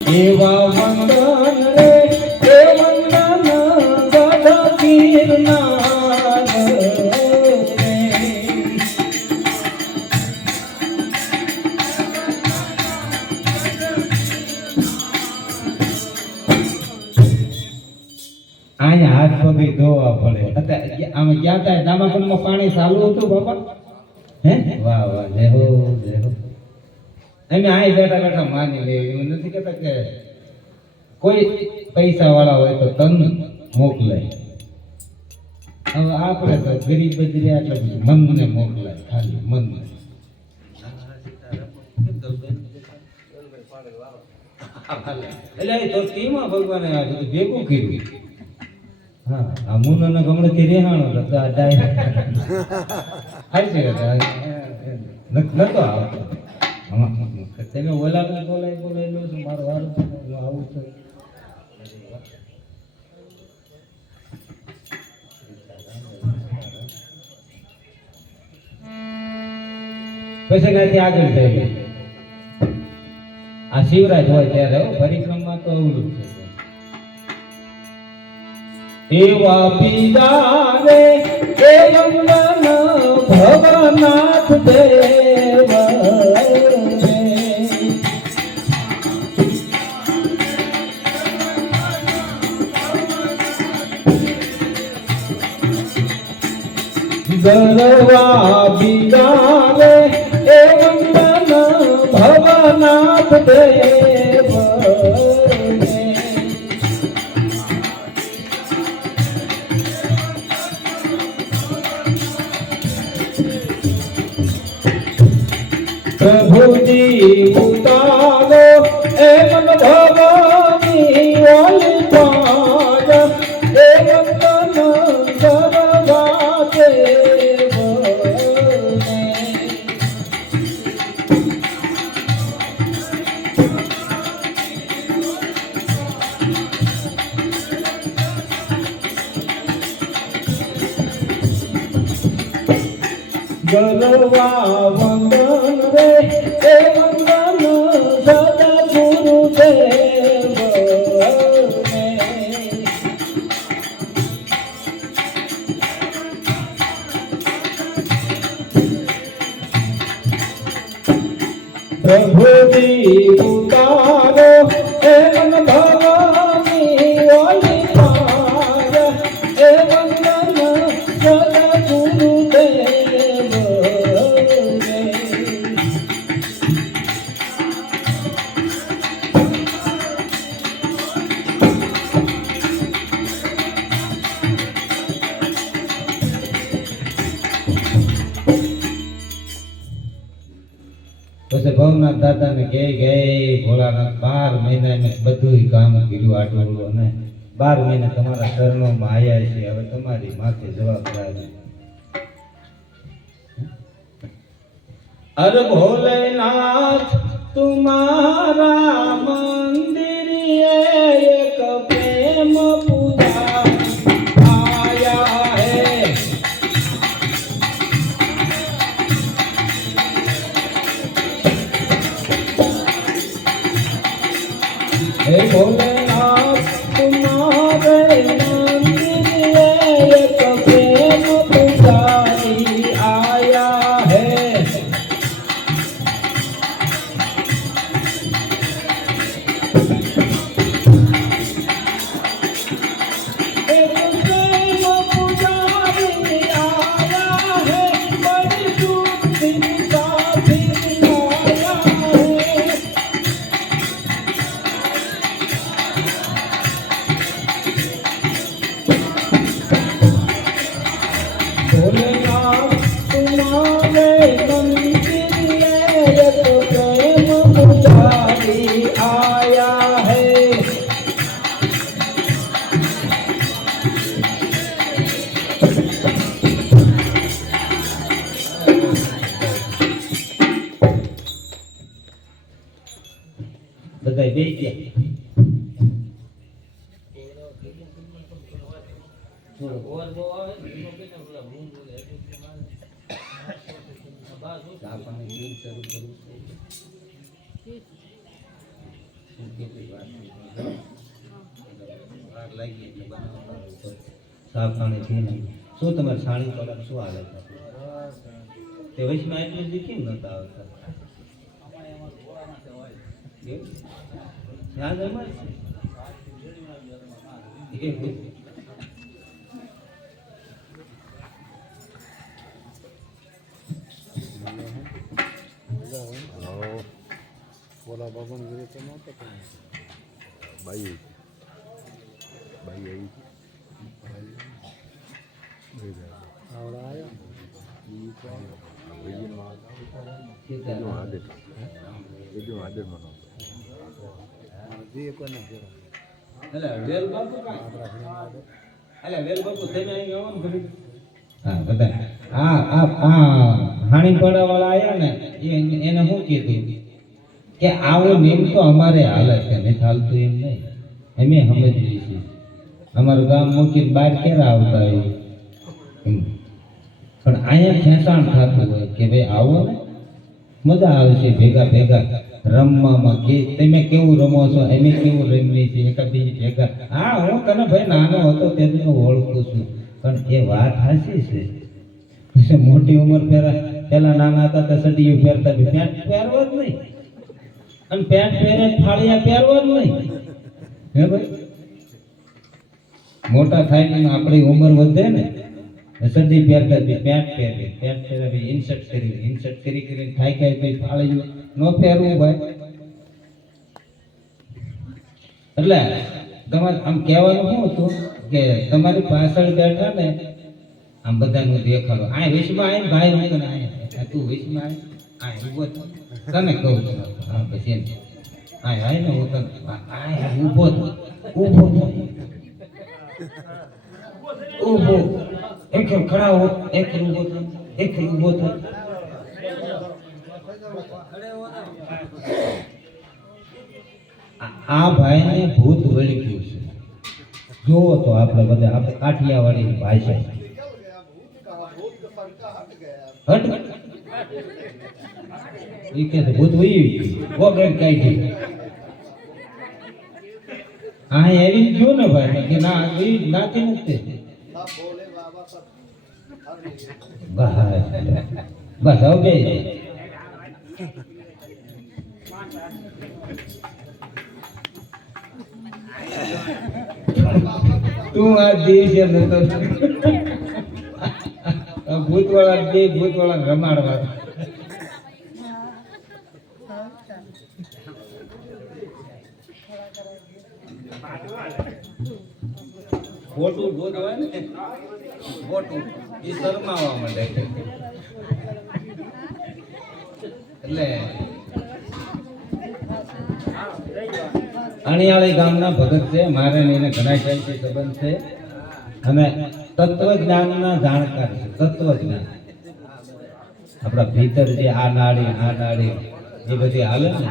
એવા વંદન રે એ વંદન ગઢ ગિરનાર અહીંયા હાથ પગે ધોવા પડે. આમાં ક્યાં થાય દામાકુંડમાં પાણી ચાલુ હતું બાપા? હે વાહ વાહ દેહો દેહો. અમે આય બેઠા બેઠા માની લે એવું નથી કહેતા કે કોઈ પૈસા વાળા હોય તો તન મોકલાય. હવે આપણે તો ગરીબ બજરી એટલે મનને મોકલાય, ખાલી મનને. એટલે તો તેમાં ભગવાને આ બધું ભેગું કર્યું. હા આ મુનોને ગમડેથી રેહાણો હતો આ ડાય નતો આવતો. તેને ઓલાને બોલાવી લો છું મારો વારું આવું છે. પછી ત્યાંથી આગળ થઈ ગઈ. આ શિવરાજ હોય ત્યારે પરિક્રમા તો અવળું છે. એવા પીડા રે એ વંદન ભવનાથ દેવ ગરવા પીડા રે એ વંદન ભવનાથ દેવ પ્રભુજી ઉતારો એ મન ભવાની ઓલી પાર એ વંદન કરવા દેવ ગરવા વંદન રે એ વંદન સદગુરુ દેવ પ્રભુજી ઉતારો એ મન ભવાની ઓલી પાર એ વંદન સદગુરુ દેવ પછી ભવનાથ દાદાને કહે ભોળાનાથ 12 મહિના મેં બધું કામ કર્યું આટલું અને 12 મહિના તમારા ચરણોમાં આવ્યા છે. હવે તમારી માથે જવાબદારી. અરે ભોલેનાથ તુમારા મંદિર એક પ્રેમ પૂજા આયા હૈ. हे भोलेनाथ तुम्हारे मंदिर एक प्रेम पुजारी आया है. एक प्रेम पुजारी आया है बड़ी दूर दिन का दिन आया है. भोलेनाथ तुम्हारे मंदिर एक प्रेम पुजारी आया है. બધાય બેસી ગયા. કેટલી વાર લાગી એટલે બનાવતા સાફ પાણી પીને શું તમારે સાડી કલર શું હાલે તે વૈશમાં એટલી બધી કેમ નતા આવતા યાદ એમાં છે બોલા બાબન ગીરે તો નહોતો બાઈ બાઈ આવી આવડા હાણીપડા વાળા આયા ને એને શું કીધું કે આવો નિયમ તો અમારે હાલે છે નહીં ચાલતું એમ નહીં અમે સમજીએ છીએ અમારું ગામ મૂકીને બહાર ક્યારે આવતા હોય પણ અહીંયા ખેંચાણ થતું હોય કે ભાઈ આવો ને મજા આવશે ભેગા ભેગા રમવામાં કે તમે કેવું રમો છો અમે કેવું રમીએ છીએ એકા બીજી ભેગા હા હું તને ભાઈ નાનો હતો તેથી હું ઓળખું છું પણ એ વાત સાચી છે મોટી ઉંમર પેલા નાના હતા તો સડીઓ પહેરતા પેન્ટ પહેરવો જ નહીં અને પેન્ટ પહેરે ફાળિયા પહેરવો જ નહીં હે ભાઈ મોટા થાય ને આપણી ઉંમર વધે ને સડી પહેરતા પેન્ટ પહેરે ઇન્સર્ટ કરી કરીને થાય કાંઈ ભાઈ ફાળિયું ન પહેરવું ભાઈ એટલે તમારે આમ કહેવાનું શું હતું કે તમારી પાછળ બેઠા ને આમ બધાનું દેખાડો આ વિશમાં આવીને ભાઈ હું તને આયા તું વિશમાં આવી ઉભો તને કહું છું હા પછી એમ આય ને હું તને આ ઊભો એક ખડા હો એક ઊભો થા આ ભાઈને ભૂત વળી ગયું છે જોવો તો આપણે બધા આપણે કાઠિયાવાડી ભાષા હટ એ કે ભૂત વહી વગર કાઢી આ એવી ગયો ને ભાઈ કે ના એ નાથી નથી બસ હવે તું આ દિવસે નતો ભૂતવાળા રમાડવા ખોટું ભૂત હોય ને ખોટું એ શરમાવા માંડે એટલે અણિયાળી ગામના ભગત છે મારે એને ઘણા ટાઈમથી સંબંધ છે અને તત્વજ્ઞાનના જાણકાર છે તત્વજ્ઞાન આપણા ભીતર જે આ નાડી એ બધી હાલે ને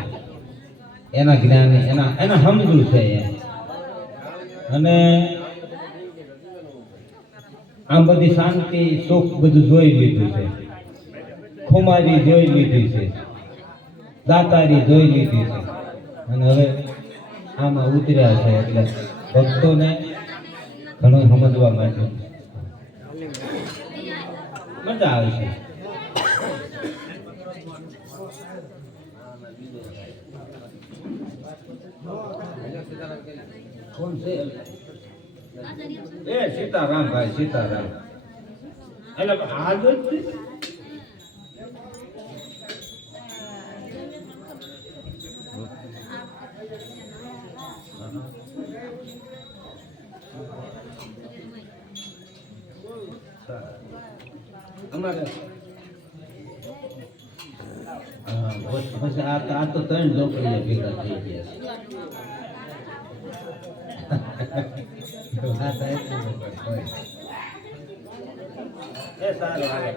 એના જ્ઞાન એના સમજવું છે અને આમ બધી શાંતિ સુખ બધું જોઈ લીધું છે ખુમારી જોઈ લીધી છે દાતારી જોઈ લીધી છે અને હવે આમાં ઉતર્યા છે એટલે ભક્તોને ઘણું સમજવા માટે મજા આવે છે કોણ છે એ સીતારામ ભાઈ સીતારામ એટલે આજ અમારે આ તો ત્રણ છોકરીઓ ભેગા થઈ ગયા એ સારું હાલે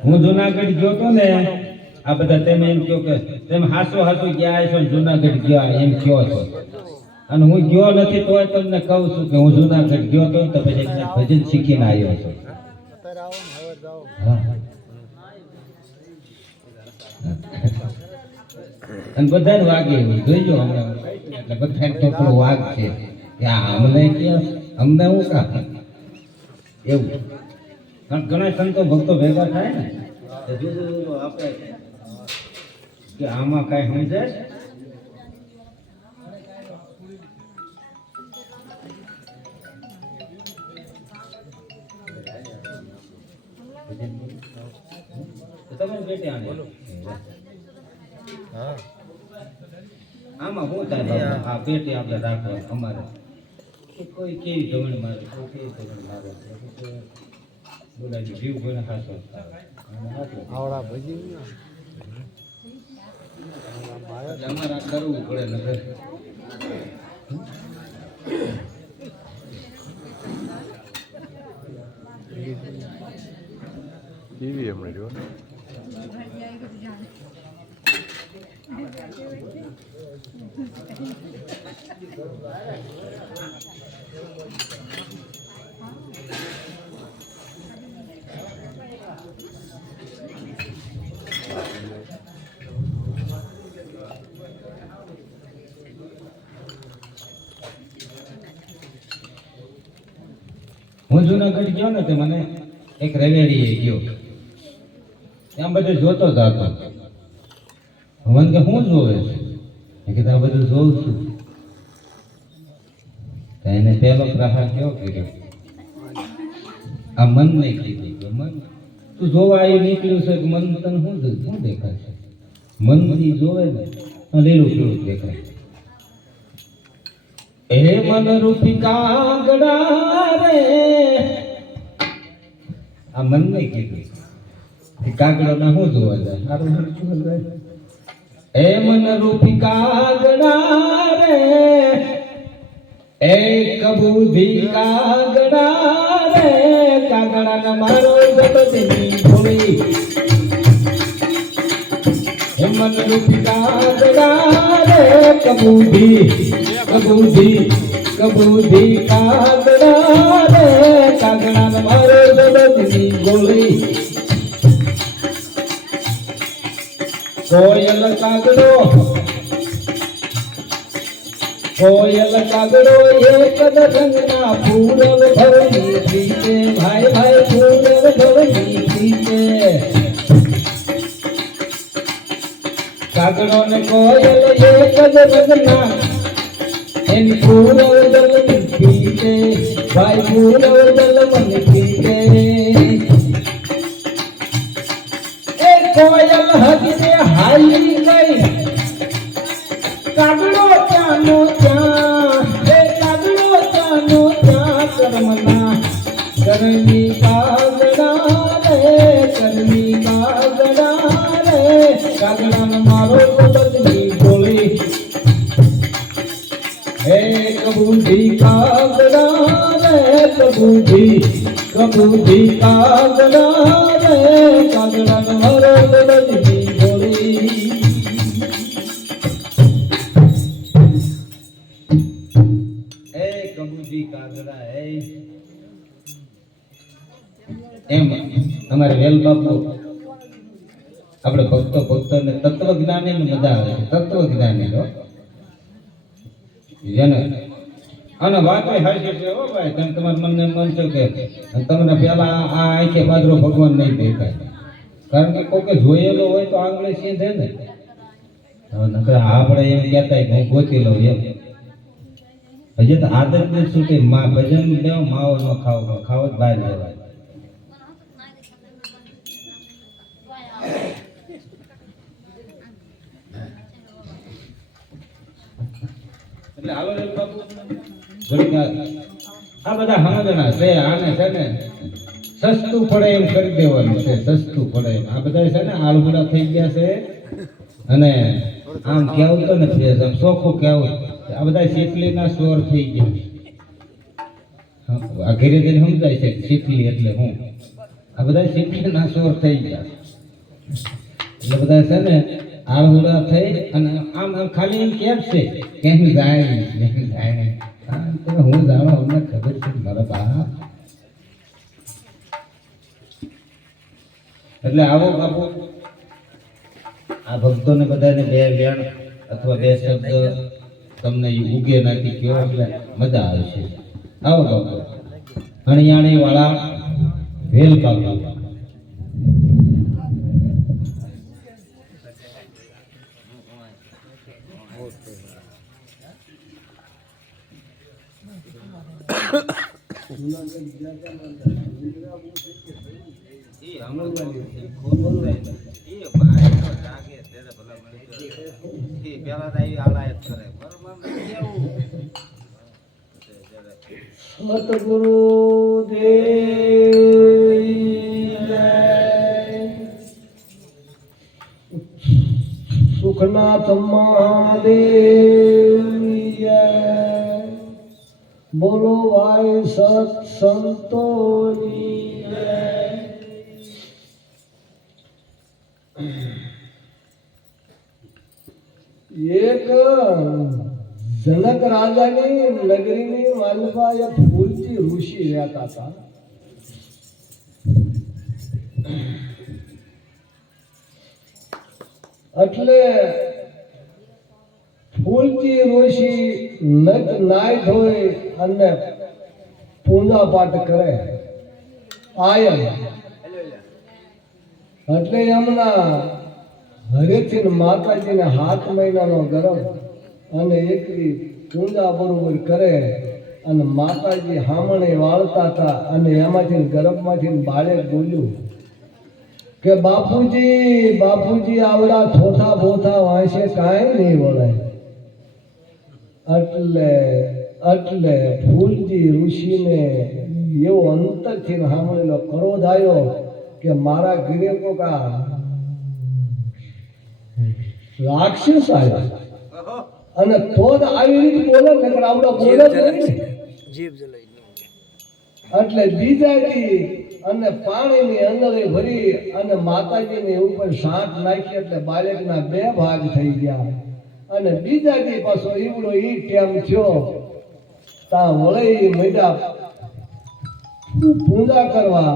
હું જુનાગઢ ગયો તો ને આ બધા તમે એમ કહો કે તમે હાસો હાસો ગયા છો ને જુનાગઢ ગયા એમ કહો છો અને હું ગયો નથી તોય તમને કહું છું કે હું જુનાગઢ ગયો તો પછી એક ભજન શીખીને આવ્યો છું. હા. અને બધાને વાગે એવું જોઈજો અમને એટલે બધા થોડું વાગ છે કે અમને અમને હું કા એવું કારણ ઘણા સંતો ભક્તો ભેગા થાય ને તો જુદું જુદું આપણે કે આમાં કાંઈ સમજાય તમે બેટી આને આમાં શું થાય આ પેટી આપણે રાખવા અમારે કોઈ કેવી જમણ મારે કોઈ કેવી જમણ મારે બોલાજી જીવ કોઈને ખાસો આવડા ભજી અમારે આ કરવું પડે નગર ટીવી હમણાં જો હું જુનાગઢ ગયો ને તે મને એક રવેડીએ ગયો ત્યાં બધું જોતો જ હતો મને કે હું જોવે છે મેં કીધું આ બધું જોઉં છું તો એને પહેલો પ્રહાર કેવો કર્યો આ મન ને કીધું કે મન તું જોવા એ નીકળ્યું છે કે મન તને શું દેખાય છે મન બધી જોવે ને તો લીલું પીળું દેખાય એ મન રૂપી કાગડા રે આ મન ને કીધું કાગડો ના શું જોવા જાય એ મન રૂપી કાગડા રે એક બુદ્ધિ કાગડા રે કાગડા ના મારો જગતની ભોળી એ મન રૂપી કાગડા રે કબૂધી કાગડા રે કાગડા ના મારો જગતની ભોળી કોયલ કાગડો એક રંગના ફૂલ ભરની પીતે ભાઈ ભાઈ ફૂલ ભરની પીતે કાગડો ને કોયલ એક રંગના એની ફૂલ જલની પીતે ભાઈ ફૂલ જલની પીતે કોયલ હદને હાલી ગઈ કાગડો ચાનો ત્યાં કર્મના કરમી કાગડા રે કાગડા મારો બદની બોલી હે કબૂધી કાગડા રે કબૂધી કાગડા રે કાગડા મારો બદની બોલી કાગડા એમ અમારે વેલ બાપુ આપણે ભક્તો ને તત્વજ્ઞાની મજા આવે તત્વજ્ઞાની લો જેને અને વાત હાજર છે હો ભાઈ તમે તમારા મનને મન છો કે તમને પેલા આ આંખે પાદરો ભગવાન નહીં દેખાય કારણ કે કોકે જોયેલો હોય તો આંગળી સીધે ને આપણે એમ કહેતા હું ગોતી લઉં એમ હજી તો આદત ને છૂટી માં ભજન લેવો માવો નો ખાવો જ બહાર લેવાય એટલે હાલો રે બાપુ આ બધા સમજણા છે આને છે ને સસ્તું પડે એમ કરી દેવાનું છે, સસ્તું પડે એમ. આ બધા છે ને આળુડા થઈ ગયા છે અને આમ કેવું તો નથી આમ ચોખ્ખું કેવું આ બધા શીતલીના સ્વર થઈ ગયા. આ ઘરે જઈને સમજાય છે શીતલી એટલે હું, આ બધા શીતલીના સ્વર થઈ ગયા એટલે બધા છે ને આળુડા થઈ અને આમ આમ ખાલી એમ કેમ છે કેમ જાય નહીં. હું જાણો અમને ખબર છે મારા બા. એટલે આવો બાપુ આ ભક્તોને બધાને બે વેણ અથવા બે શબ્દ તમને ઉગે નથી કયો એટલે મજા આવશે. આવો બાપુ હણિયાણી વાળા વેલ બાપુ. સતગુરુ દેવ સુખનાથ મહાદેવ બોલો ભાઈ સત સંતોની એક જનક રાજાની નગરીની માલપા એક ફૂલજી ઋષિ રહેતા હતા. એટલે ફૂલજી ઋષિ નાય ધોઈ અને પૂજા પાઠ કરે આયમ. એટલે એમના હરેથી માતાજીને 7 મહિનાનો ગર્ભ અને એકરી પૂજા બરોબર કરે અને માતાજી હામણે વાળતા હતા અને એમાંથી ગર્ભમાંથી બાળક બોલ્યું કે બાપુજી બાપુજી આવડા થોથા બોથા વાંચે કાંઈ નહીં વળે. એટલે ફૂલજી ઋષિને એવો અંતરથી સાંભળેલો ક્રોધ આવ્યો કે મારા ઘરે કોકા રાક્ષસ આવ્યા અને તો જ આવી રીતે બોલે નકર આવડો બોલે જ નહીં. એટલે બીજા દી અને પાણીની અંદરે ભરી અને માતાજીની ઉપર સાંટ નાખી એટલે બાળકના 2 ભાગ થઈ ગયા. અને બીજા દી પાછો ઈવડો ઈ ટેમ થયો તા વળી મેડા પૂજા કરવા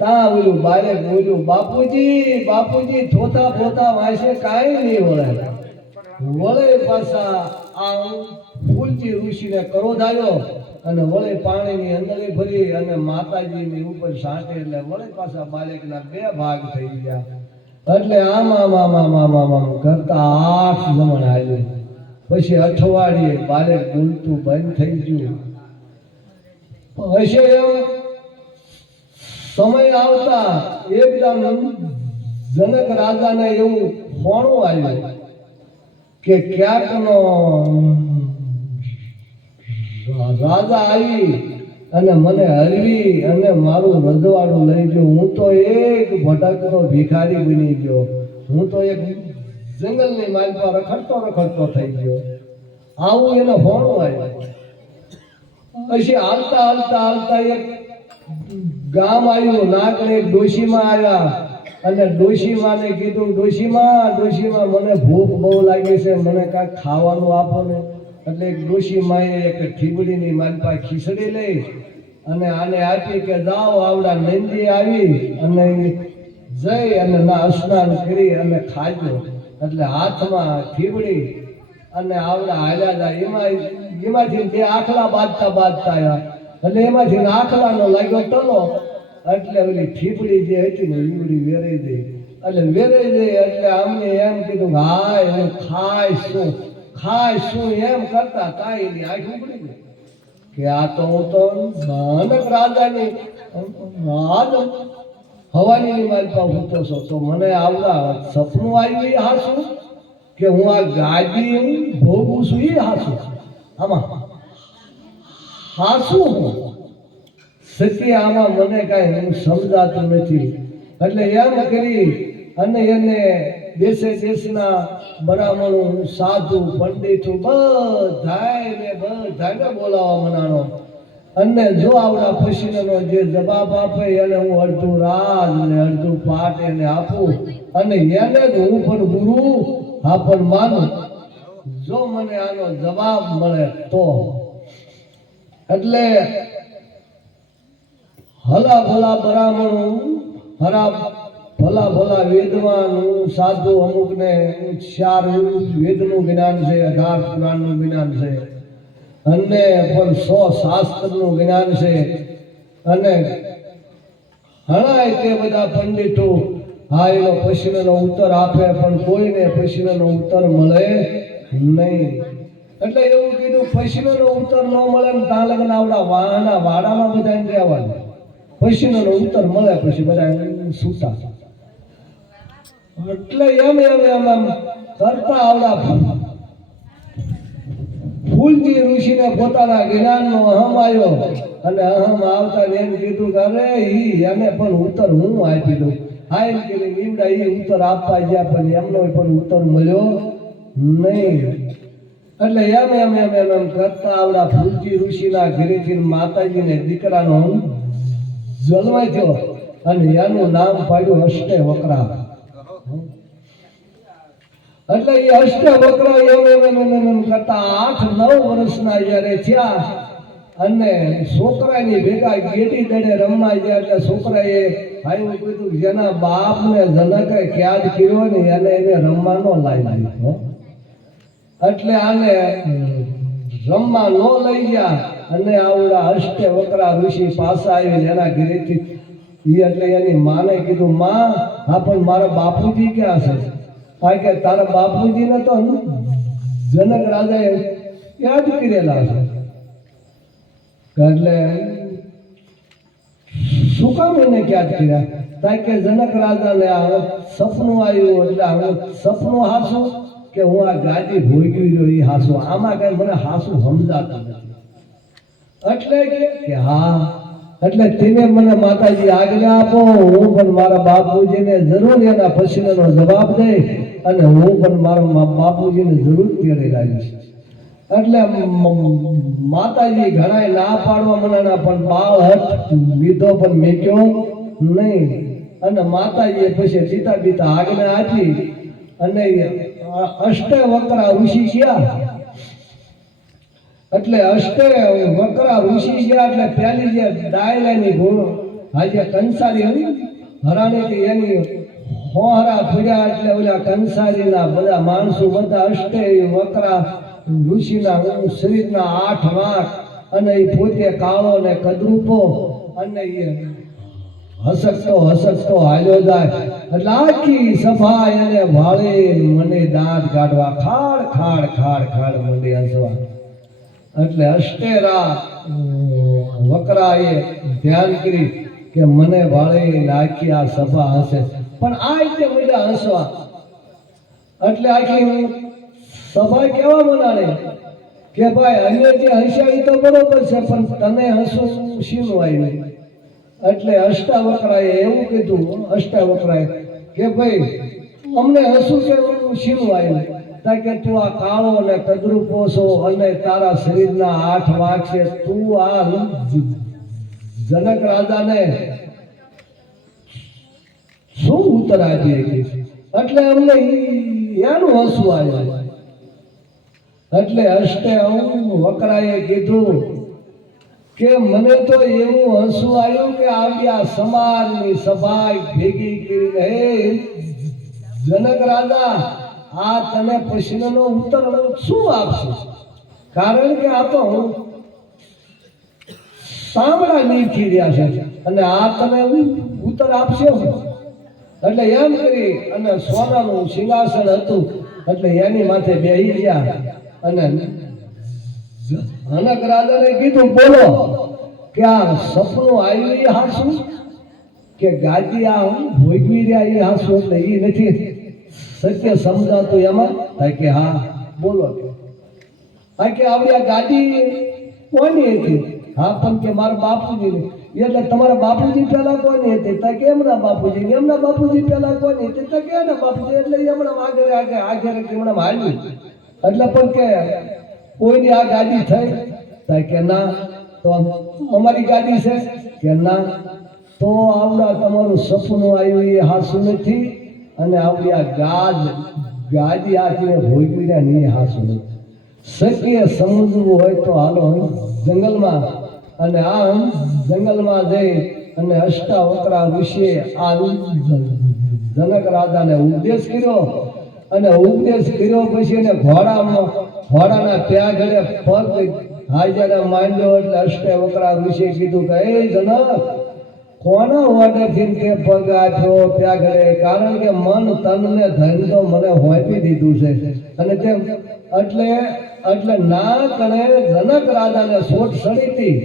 તા ઓલું બાળક બોલ્યું બાપુજી બાપુજી થોતા પોતા વાંચે કાંઈ નહીં વળે. વળે પાછા આ ફૂલજી ઋષિને ક્રોધ આવ્યો અને વળે પાણીની અંદર ભરી અને માતાજીની ઉપર સાંટે એટલે વળે પાછા બાળકના 2 ભાગ થઈ ગયા. એટલે આમ કરતા 8 જમણ આવ્યું. પછી અઠવાડિયે બાળક બોલતું બંધ થઈ ગયું. હશે એમ સમય આવતા એકદમ જનક રાજાને એવું ફોણું આવ્યું કે ક્યાંકનો રાજા આવી અને મને હરવી અને મારું રજવાડું લઈ ગયો. હું તો એક ભટકતો ભિખારી બની ગયો. હું તો એક જંગલની માલપા રખડતો થઈ ગયો. આવું એને ફોણું આવ્યું. પછી હાલતા એક ગામ આવ્યું. નાગણે એક ડોશીમાં આવ્યા અને ડોશીમાને કીધું ડોશીમાં મને ભૂખ બહુ લાગી છે, મને કાંઈક ખાવાનું આપો ને. એટલે એક ડોશીમાએ એક ઠીબડીની માલપા ખીચડી લઈ અને આને આપી કે જાઓ આવડા નંદી આવી અને જઈ અને સ્નાન કરી અને ખાજો. એટલે હાથમાં ઠીબડી અને આવડા હાલ્યા જાય. એમાંથી 2 આખલા બાંધતા આવ્યા. એટલે એમાંથી આખલાનો લાગ્યો ટલો એટલે ઓલી ઠીપડી જે હતી ને ઈવડી વેરાઈ દે. એટલે અમને એમ કીધું હાય હું ખાય શું એમ કરતા કાંઈ એની આંખ ઉગડી ગઈ કે આ તો હું તો નાનક રાજાની હવાની માલપા ઉઠતો છો તો મને આવડા સપનું આવ્યું એ હાસું કે હું આ ગાદી ભોગું છું એ હાસું. આમાં હાસું હું સત્ય આમાં મને કાંઈ સમજાતું નથી. એટલે એમ કરી અને એને દેશના બ્રાહ્મણો સાધુ પંડિતો બધાને બોલાવવા મનાણો. અને જો આવડા પછીનો જે જવાબ આપે એને હું અડધું રાજ ને અડધું પાટ એને આપું અને એને જ હું પણ ગુરુ હા પણ માનું, જો મને આનો જવાબ મળે તો. એટલે હલા ભલા બ્રાહ્મણો ભલા ભલા વિદ્વાન સાધુ અમુક ને 4 વેદનું જ્ઞાન છે, 18 પુરાણનું જ્ઞાન છે અને પણ 100 શાસ્ત્રનું જ્ઞાન છે. અને ઘણા તે બધા પંડિતો હા એનો પ્રશ્નનો ઉત્તર આપે પણ કોઈને પ્રશ્નનો ઉત્તર મળે નહીં. એટલે એવું કીધું પ્રશ્નનો ઉત્તર ન મળે ને ત્યાં લગન આવડા વાડામાં બધા રહેવાનું, પ્રશ્નનો ઉત્તર મળે પછી બધા સૂતા. એટલે એમ કરતા આવડા ફૂલજી ઋષિને પોતાના જ્ઞાનનો અહમ આવ્યો અને અહમ આવતા એમ કીધું કે અરે એને પણ ઉત્તર હું આપી દઉં. હા એમ કરી નીવડા એ ઉત્તર આપવા ગયા પણ એમનો પણ ઉત્તર મળ્યો નહીં. એટલે એમ કરતા આવડા ફૂલજી ઋષિના ઘરેથી માતાજીને દીકરાનો જન્માય થયો અને એનું નામ પાડ્યું અષ્ટે વકરા. એટલે એ અષ્ટે વકરા એમ કરતા 8-9 વર્ષના જ્યારે થયા અને છોકરાની ભેગા ગેડી દડે રમવા ગયા. એટલે છોકરાએ આવ્યું કીધું જેના બાપને જનકે ક્યાદ કર્યો ને એને રમવાનો લાવી. એટલે આને રમવા ન લઈ ગયા અને આવડા અષ્ટે વકરા ઋષિ પાછા આવી એના ઘરેથી. એટલે એની માને કીધું માં હા પણ મારા બાપુજી ક્યાં છે? કારણ કે તારા બાપુજીને તો જનક રાજાએ યાદ કરેલા છે. એટલે શું કામ એને યાદ કર્યા? કારણ કે જનક રાજાને આ સપનું આવ્યું. એટલે હવે સપનું હાસું કે હું આ ગાદી ભોગવી રહ્યો એ હાસું? આમાં કઈ મને હાસું સમજાતું નથી. એટલે કે હા એટલે તેને મને માતાજી આજ્ઞા આપો, હું પણ મારા બાપુજીને જરૂર એના પ્રશ્નનો જવાબ દઈ અને હું પણ મારા બાપુજીને જરૂર તેડી લાવીશ. એટલે માતાજી ઘણા ના પાડવા મનાના પણ બાળ હટ લીધો પણ મેક્યો નહીં. અને માતાજીએ પછી બીતા આજ્ઞા આપી અને અષ્ટે વકરા ઋષિ ગયા. એટલે અષ્ટે વકરા ઋષિ ગયા એટલે પેલી જે ડાયલાની ગુણ આજે કંસારી હતી હરાણી એની હોહરા ફર્યા. એટલે ઓલા કંસારીના બધા માણસો બધા અષ્ટે વકરા ઋષિના શરીરના 8 વાંક અને એ પોતે કાળો ને કદરૂપો અને એ હસકતો હાલ્યો જાય. એટલે આખી સભા એને વાળી મને દાંત કાઢવા ખાડ મંડી હસવા. એટલે અષ્ટેરા વકરાએ ધ્યાન કરી કે મને વાળી આખી આ સભા હશે પણ આ રીતે બધા હસવા. એટલે આખી સભા કેવા મનાડે કે ભાઈ અન્ય જે હસ્યા એ તો બરોબર છે પણ તને હસવું શીનું આવ્યું? એટલે અષ્ટાવક્રાએ એવું કીધું અષ્ટાવક્રાએ કે ભાઈ અમને હસવું કે શીનું આવ્યું? કે તું આ કાળો ને કદરૂપો છો અને તારા શરીરના 8 વાંક છે. તું આ જનક રાજાને શું ઉત્તર આપી? એટલે અમને એનું હસવું આવ્યું. એટલે અષ્ટે વકરાએ કીધું કે મને તો એવું હસવું આવ્યું કે આવ્યા સમાજની સભા ભેગી કરીને હે જનક રાજા આ તને પ્રશ્નનો ઉત્તર શું આપશે? કારણ કે આ તો સાંભળા નીકળી રહ્યા છે અને આ તને ઉત્તર આપશે. એટલે એમ કરી અને સોનાનું સિંહાસન હતું એટલે એની માથે બેસી ગયા અને જનક રાજાને કીધું બોલો કે આ સપનું આવ્યું એ હાસું કે ગાદી આ ભોગવી રહ્યા એ હાસું? એટલે એ નથી સત્ય સમજાતું એમાં. કે હા બોલો કે આવડી આ ગાદી કોની હતી? હા પણ કે મારા બાપુજીની. એટલે તમારા બાપુજી પેલા કોની હતી તો કે એમના બાપુજી ને એમના બાપુજી પેલા કોની હતી તો કે એના બાપુજી એટલે એ હમણાં આગળ હમણાં હાલ્યું એટલે પણ કે કોઈની આ ગાડી થઈ તો કે ના તો અમારી ગાડી છે કે ના તો આવડા તમારું સપનું આવ્યું એ હાસુ નથી અને આવડી આ ગાડી આખીને ભોગવી રહ્યા ને એ હાસુ નથી શક્ય સમજવું હોય તો હાલો જંગલમાં અને આ જંગલમાં જઈ અને અષ્ટાવક્રા ઋષિએ આ જનક રાજાને ઉપદેશ કર્યો અને ઉપદેશ કર્યો પછી એને ઘોડાના ત્યાગડે પગ હાજર માંડ્યો એટલે અષ્ટાવક્રા ઋષિએ કીધું કે એ જનક કોના ઓર્ડરથી તે પગ આપ્યો ત્યાગડે કારણ કે મન તન ને ધન તો મને હોંપી દીધું છે અને તેમ એટલે ના કણે જનક રાજાને સોટ સડી હતી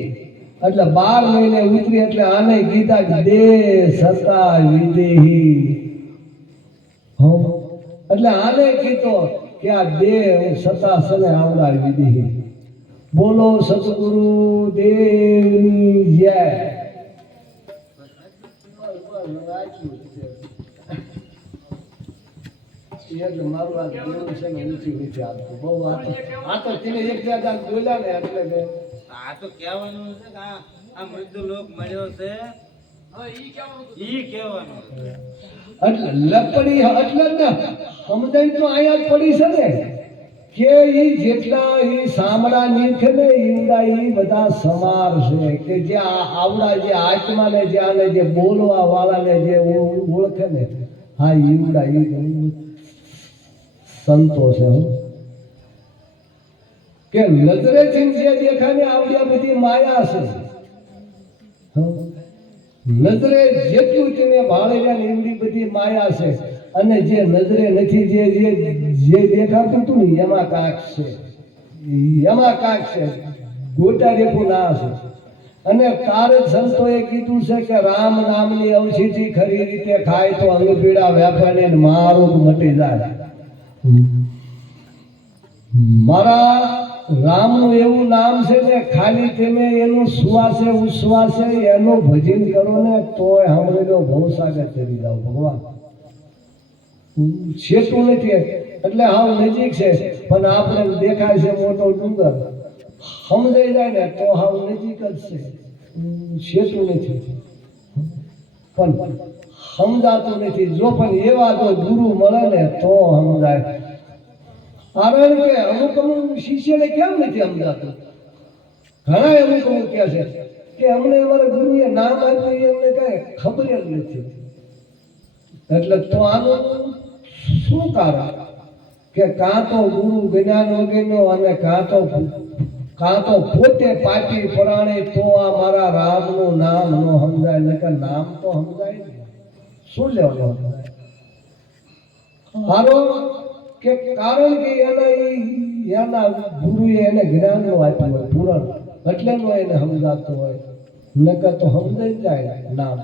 એટલે 12 મહિને ઉતરી એટલે આને કીધા દે સતા વિદેહી એટલે આને કીધો કે આ દે સતા સને આવડાવી વિદેહી બોલો સતગુરુ દેવની જય એટલે મારું આ દેવ છે ને ઊંચી આવતું બહુ આ તો તેને એક જાત બોલ્યા ને એટલે કે આ તો કહેવાનું છે કે આ મૃત્યુ લોક મળ્યો છે ઈ કહેવાનું એટલે લપડી એટલે ને સમજાય તો અહીંયા જ પડી છે ને કે ઈ જેટલા ઈ સામડા નીખે ને ઈંડા ઈ બધા સમાર છે કે જે આવડા જે આત્માને જે આને જે બોલવા વાળાને જે ઓળખે ને હા ઈંડા ઈ સંતો છે કે નજરેથી જે દેખાય ને આવડી આ બધી માયા છે નજરે જેટલું તેને ભાળે જાય ને એવી બધી માયા છે અને જે નજરે નથી જે દેખાતું હતું ને એમાં કાંક છે ગોટા રેપું ના છે અને તારે સંતોએ કીધું છે કે રામ નામની ઔષધિ ખરી રીતે ખાય તો અંગ પીડા વ્યાપાને મારું મટી જાય મારા રામનું એવું નામ છે ને ખાલી તમે એનું સુવાસે ઉશ્વાસે એનું ભજન કરો ને તોય સાંભળેલો ભવસાગર કરી જાવ ભગવાન છેટું નથી એટલે હાવ નજીક છે પણ આપણે દેખાય છે મોટો ડુંગર સમજાઈ જાય ને તો હાવ નજીક જ છે છેટું નથી પણ સમજાતું નથી જો પણ એવા તો ગુરુ મળે ને તો સમજાય કારણ કે અમુક શિષ્યને કેમ નથી સમજાતું ઘણા અમુક કહે છે કે અમને અમારા ગુરુએ નામ આપ્યું એમને કઈ ખબર જ નથી એટલે તો આનું શું કારણ કે કાં તો ગુરુ જ્ઞાન વગેરેનો અને કાં તો પોતે પાટી પરાણે તો આ મારા રામનું નામ નો સમજાય નકર નામ તો સમજાય ને શું લેવાનું હારો કે કારણ કે એના ગુરુએ એને જ્ઞાન નો આપ્યું હોય પૂરણ એટલે નો એને સમજાતું હોય નકર તો સમજાઈ જાય નામ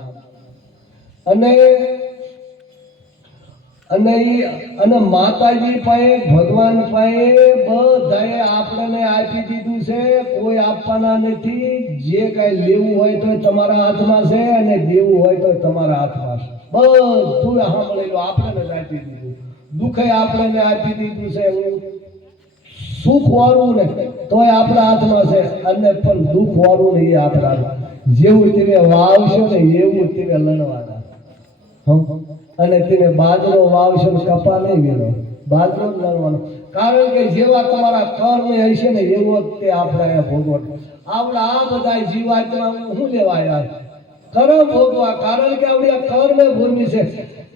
અને માતાજી પાસે ભગવાન પાસે બધાએ આપણને આપી દીધું છે કોઈ આપવાના નથી જે કઈ લેવું હોય તો તમારા હાથમાં છે અને દેવું હોય તો તમારા હાથમાં છે બધું સાંભળેલું આપણને જ આપી દીધું દુઃખે આપણને આપી દીધું છે સુખ વાળું ને તોય આપણા હાથમાં છે અને પણ દુઃખ વાળું ને એ આપણા જેવું તમે વાવશો ને એવું તમે લણવાના અને તેને બાજરો વાવશો કપા નહીં ગયેલો બાજરો જ લણવાનો કારણ કે જેવા તમારા કર્મ હશે ને એવો તે આપણે ભોગવટ આપણા આ બધા જીવાત્મા શું લેવા યાર કર્મ ભોગવા કારણ કે આપણી આ કર્મ ભૂમિ છે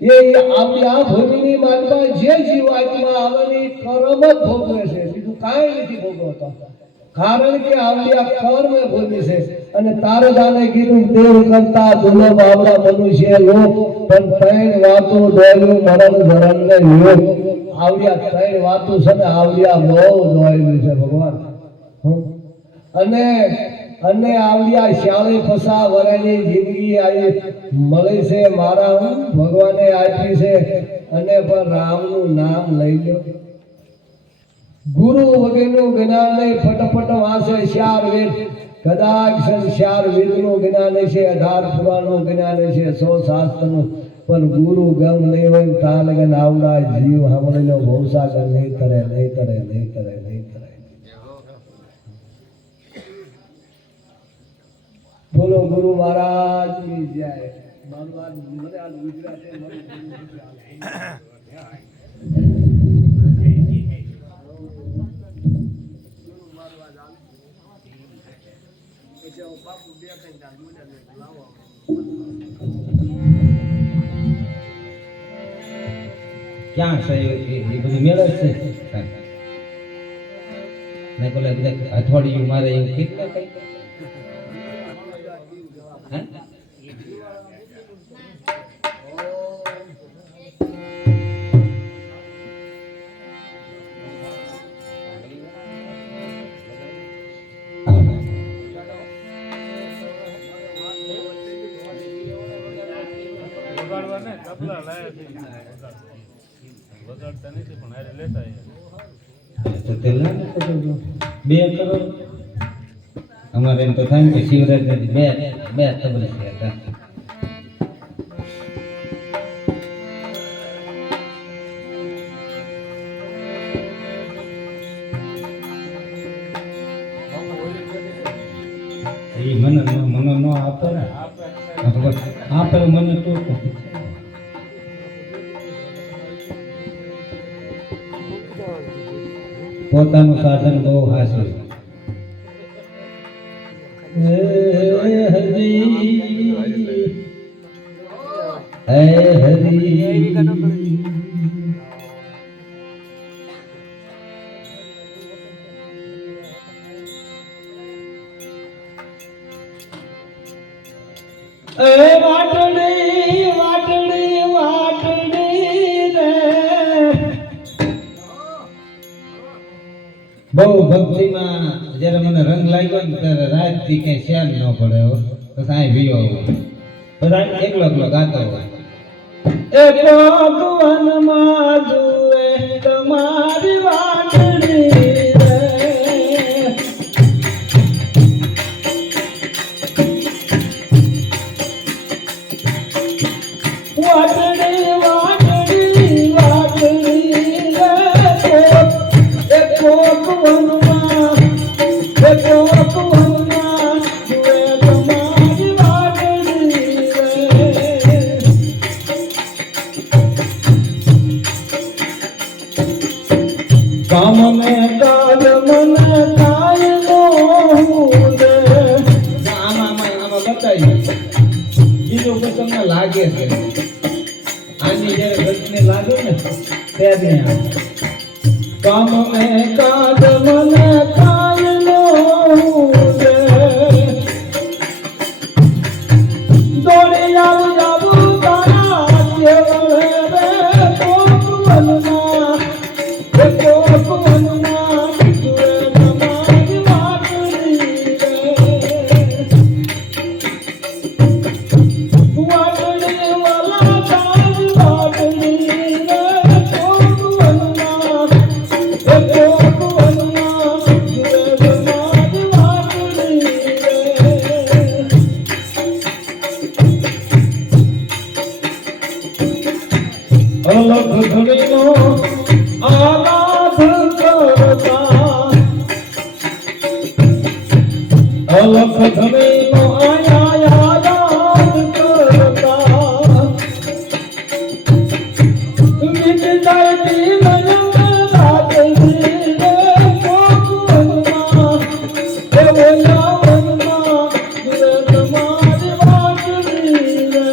એ આપણી આ ભૂમિની માનતા જે જીવાત્મા આવેલી કર્મ જ ભોગવે છે બીજું કાંઈ નથી ભોગવતો કારણ કે આપણી આ કર્મ ભૂમિ છે અને તારદાને કીધું દેવ કરતા દુર્લભ આવડા મનુષ્ય લોક પણ ત્રણ વાતો દોયલું મરણ ધરણ ને યોગ આવડિયા ત્રણ વાતો છે ને આવડિયા બહુ દોયલું છે ભગવાન અને આવડિયા 46 વર્ષની જિંદગી આવી મળે છે મારા ભગવાને આપી છે અને પણ રામનું નામ લઈ લો ગુરુ વગેરેનું જ્ઞાન નહીં ફટાફટ વાંચે 4 વેદ કદાચ સંસાર વેદનું જ્ઞાન હશે, 18 પુરાણનું જ્ઞાન હશે, 100 શાસ્ત્રનું, પણ ગુરુ ગમ નહીં હોય ત્યાં લગન આવડા જીવ સાંભળીને ભવસાગર નહીં તરે, નહીં તરે, નહીં તરે, નહીં તરે. બોલો ગુરુ મહારાજ કી જય. મારું આ મને આ ગુજરાતી મારું ક્યાં છે એ બધું મેળ જ છે ને બોલે બધા અઠવાડિયું મારે એવું કેટલા કઈ હે બે કરોડ અમારે એમ તો થાય ને કે શિવરાજ બે તબલ છે એ મને ન આપે ને આપે મને તો પોતાનું સાધન બહુ હાસ્યું વાટડી વાટડી વાટડી રે બહુ ભક્તિમાં જ્યારે મને રંગ લાગ્યો ને ત્યારે રાતથી કઈ શ્યામ ન પડે તો સાંઈ વિયો બધા એકલો એકલો ગાતો હોય ભગવાનમાં જુએ તમારી વાટડી રે વાટડી વાટડી વાટડી રે ભગવાનમાં જુએ તમારી વાટડી રે કામ ને કાજ મને કાય નો દે આમાં બતાવી બીજું કોઈ તમને લાગે છે આની જયારે ગતને લાગે ને ત્યારે કામ ને કાજ મને કાય નો દે દોડી આવું આવું તારા કેવળ રે કોકવનમાં અલગ ઘડીનો આરાધ કરતા અલગ ઘડીનો આયાયાદ કરતા મિટ જાયતી નયન રાતની રે કોકવનમાં એવો યાવનમાં રે તમારી વાટડી રે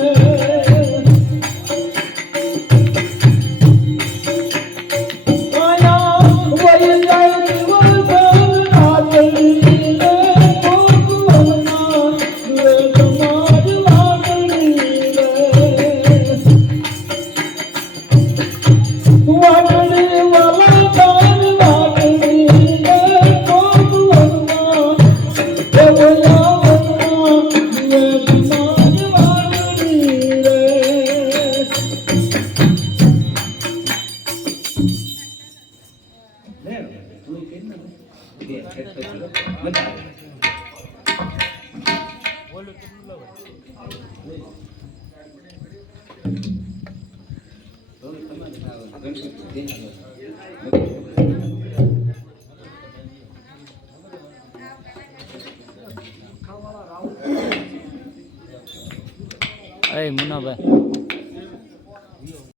અરે મુન્નાભાઈ